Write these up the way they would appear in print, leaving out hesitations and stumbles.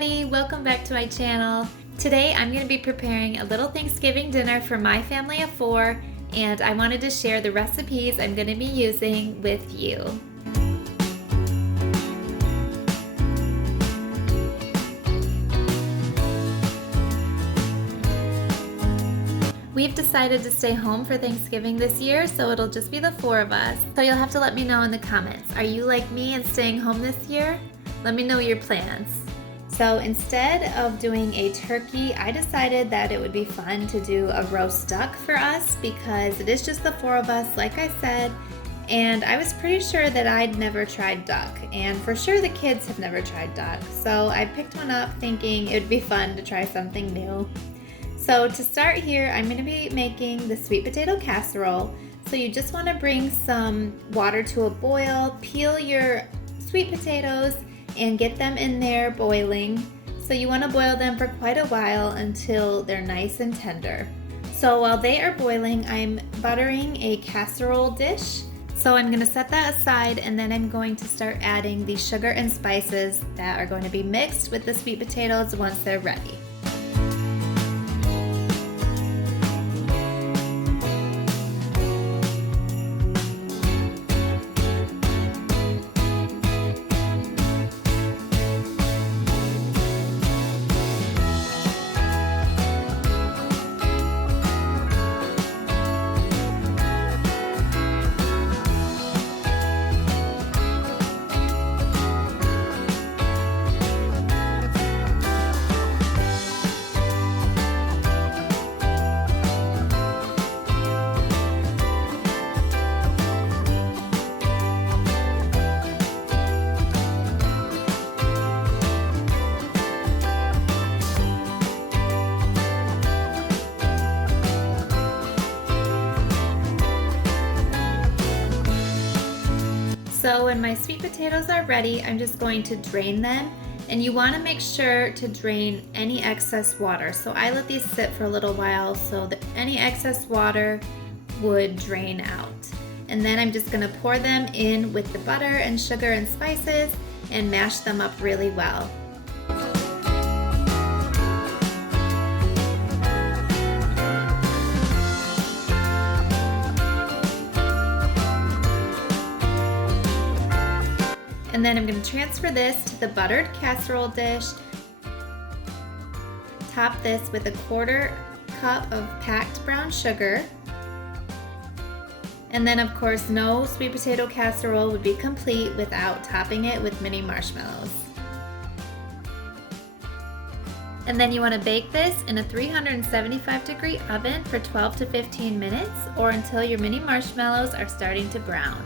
everybody, welcome back to my channel. Today I'm going to be preparing a little Thanksgiving dinner for my family of 4, and I wanted to share the recipes I'm going to be using with you. We've decided to stay home for Thanksgiving this year, so it'll just be the 4 of us. So you'll have to let me know in the comments. Are you like me and staying home this year? Let me know your plans. So instead of doing a turkey, I decided that it would be fun to do a roast duck for us because it is just the 4 of us, like I said, and I was pretty sure that I'd never tried duck, and for sure the kids have never tried duck. So I picked one up thinking it would be fun to try something new. So to start here, I'm going to be making the sweet potato casserole. So you just want to bring some water to a boil, peel your sweet potatoes, and get them in there boiling. So you want to boil them for quite a while until they're nice and tender. So while they are boiling, I'm buttering a casserole dish. So I'm going to set that aside, and then I'm going to start adding the sugar and spices that are going to be mixed with the sweet potatoes once they're ready. So when my sweet potatoes are ready, I'm just going to drain them, and you want to make sure to drain any excess water. So I let these sit for a little while so that any excess water would drain out. And then I'm just going to pour them in with the butter and sugar and spices and mash them up really well. And then I'm going to transfer this to the buttered casserole dish. Top this with a 1/4 cup of packed brown sugar. And then of course no sweet potato casserole would be complete without topping it with mini marshmallows. And then you want to bake this in a 375-degree oven for 12 to 15 minutes or until your mini marshmallows are starting to brown.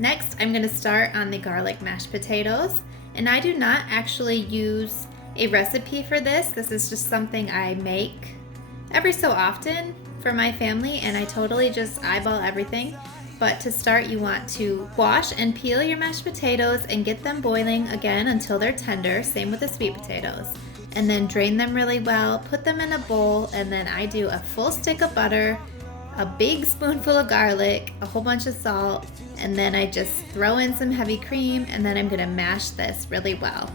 Next, I'm going to start on the garlic mashed potatoes, and I do not actually use a recipe for this. This is just something I make every so often for my family, and I totally just eyeball everything. But to start, you want to wash and peel your mashed potatoes and get them boiling again until they're tender, same with the sweet potatoes. And then drain them really well, put them in a bowl, and then I do a full stick of butter, a big spoonful of garlic, a whole bunch of salt, and then I just throw in some heavy cream, and then I'm gonna mash this really well.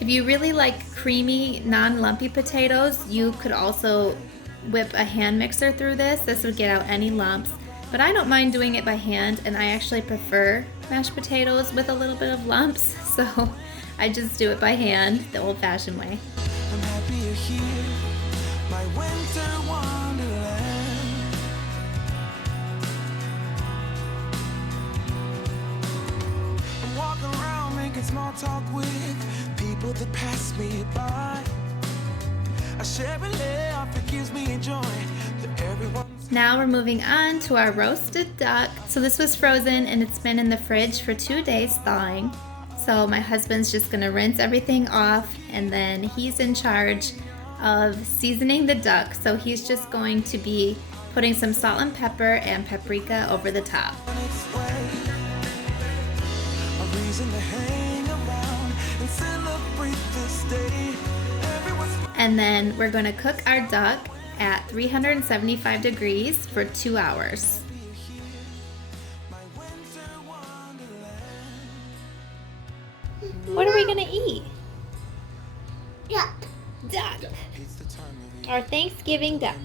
If you really like creamy, non-lumpy potatoes, you could also whip a hand mixer through this. This would get out any lumps, but I don't mind doing it by hand, and I actually prefer mashed potatoes with a little bit of lumps, so I just do it by hand, the old-fashioned way. I'm happy you're here, my winter wonderland. Walking around making small talk with people that pass me by. I share a laugh, it gives me joy that everyone's... Now we're moving on to our roasted duck. So this was frozen and it's been in the fridge for 2 days thawing. So my husband's just gonna rinse everything off, and then he's in charge of seasoning the duck. So he's just going to be putting some salt and pepper and paprika over the top. And then we're going to cook our duck at 375 degrees for 2 hours. What are we gonna eat? Duck. Duck. Our Thanksgiving duck.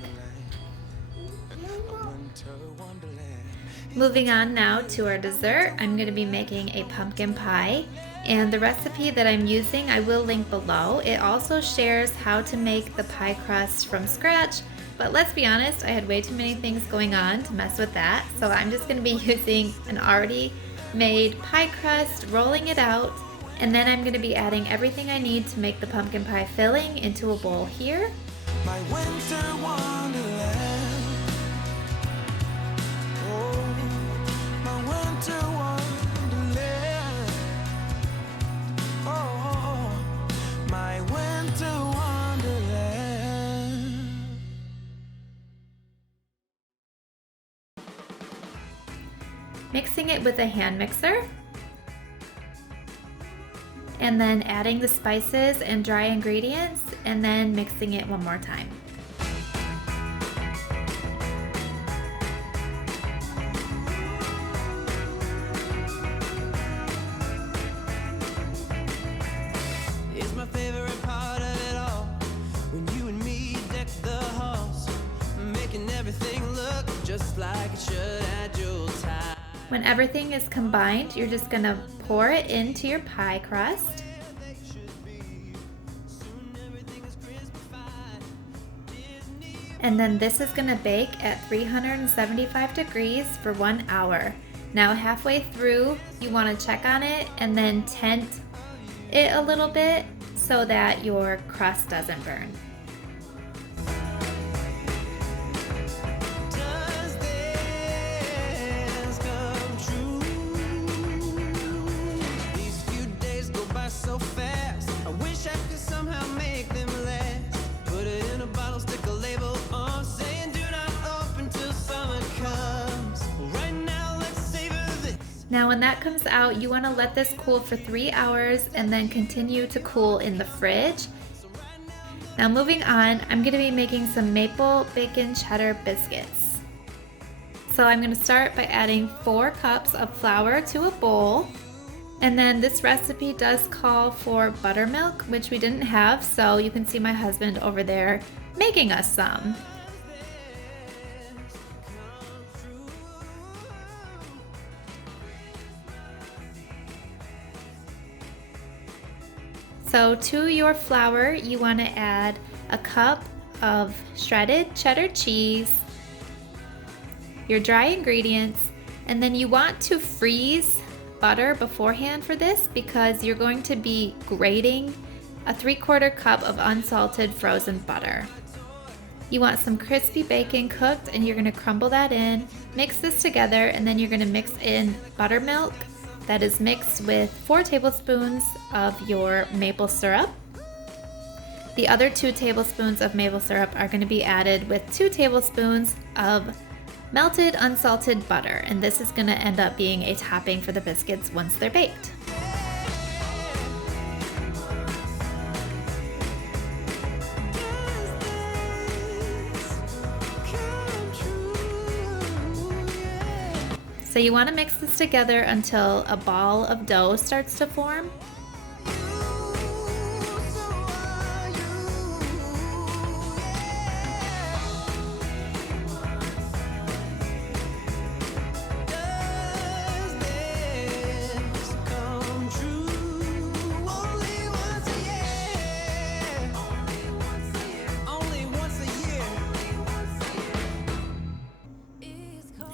Moving on now to our dessert, I'm going to be making a pumpkin pie, and the recipe that I'm using I will link below. It also shares how to make the pie crust from scratch, but let's be honest, I had way too many things going on to mess with that, so I'm just going to be using an already made pie crust, rolling it out, and then I'm going to be adding everything I need to make the pumpkin pie filling into a bowl here. My winter wonderland. Oh, my winter wonderland. Oh, my winter wonderland. Mixing it with a hand mixer, and then adding the spices and dry ingredients, and then mixing it one more time. It's my favorite part of it all. When you and me deck the halls, making everything look just like it should at Yuletide. When everything is combined, you're just gonna pour it into your pie crust. And then this is gonna bake at 375 degrees for 1 hour. Now halfway through, you wanna check on it and then tent it a little bit so that your crust doesn't burn. Does this come true? These few days go by so fast. I wish I could somehow make them last. Put it in a bottle, stick a label on, saying do not open till summer comes. Right now, let's savor this. Now when that comes out, you want to let this cool for 3 hours and then continue to cool in the fridge. Now moving on, I'm going to be making some maple bacon cheddar biscuits. So I'm going to start by adding 4 cups of flour to a bowl. And then this recipe does call for buttermilk, which we didn't have, so you can see my husband over there making us some. So to your flour, you want to add a cup of shredded cheddar cheese, your dry ingredients, and then you want to freeze butter beforehand for this because you're going to be grating a 3/4 cup of unsalted frozen butter. You want some crispy bacon cooked and you're going to crumble that in, mix this together, and then you're going to mix in buttermilk that is mixed with 4 tablespoons of your maple syrup. The other 2 tablespoons of maple syrup are going to be added with 2 tablespoons of melted unsalted butter, and this is going to end up being a topping for the biscuits once they're baked. So you want to mix this together until a ball of dough starts to form.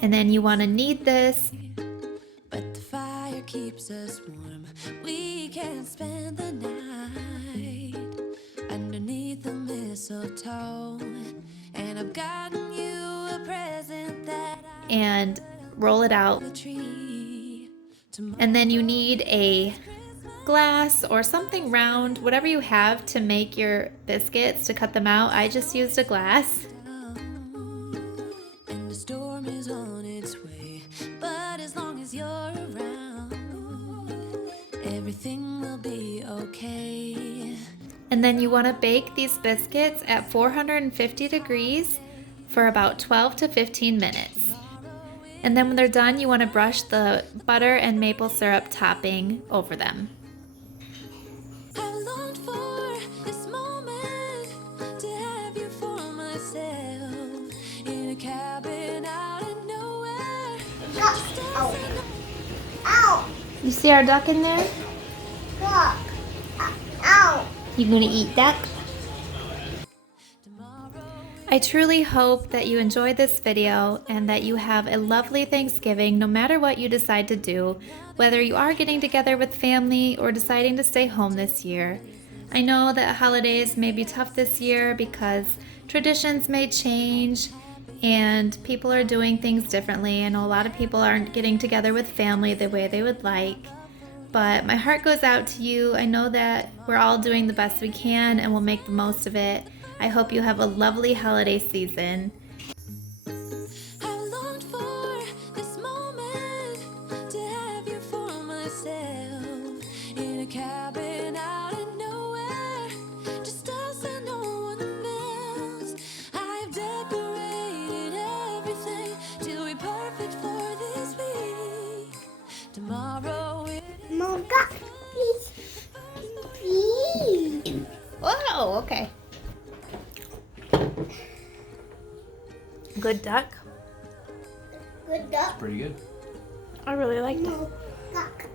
And then you want to knead this. But the fire keeps us warm. We can spend the night underneath the mistletoe. And I've gotten you a present that And roll it out. the tree. And then you need a glass or something round, whatever you have to make your biscuits to cut them out. I just used a glass. And the storm is on its way. But as long as you're around, everything will be okay. And then you want to bake these biscuits at 450 degrees for about 12 to 15 minutes. And then when they're done, you want to brush the butter and maple syrup topping over them. I've longed for this moment to have you for myself in a cabin out of nowhere. You see our duck in there? You gonna eat duck? I truly hope that you enjoyed this video and that you have a lovely Thanksgiving no matter what you decide to do, whether you are getting together with family or deciding to stay home this year. I know that holidays may be tough this year because traditions may change and people are doing things differently. I know a lot of people aren't getting together with family the way they would like, but my heart goes out to you. I know that we're all doing the best we can and we'll make the most of it. I hope you have a lovely holiday season. I've longed for this moment to have you for myself in a cabin out of nowhere, just us and no one else. I've decorated everything to be perfect for this week. Tomorrow Mom, duck, please. Please. Whoa, okay. Good duck. Good duck. Pretty good. I really liked it. No, duck.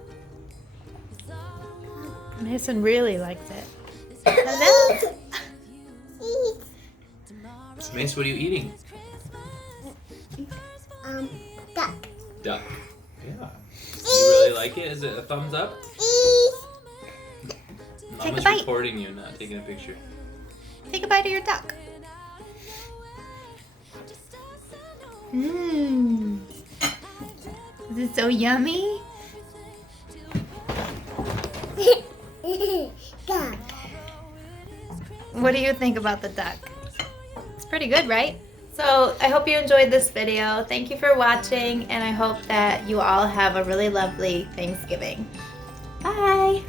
Mason really liked it. Hello? Mace, what are you eating? Duck. Duck. Yeah. You really like it? Is it a thumbs up? Take a Mama's bite. recording you, not taking a picture. Take a bite of your duck. Mmm. Is it so yummy? Duck. What do you think about the duck? It's pretty good, right? So I hope you enjoyed this video. Thank you for watching, and I hope that you all have a really lovely Thanksgiving. Bye!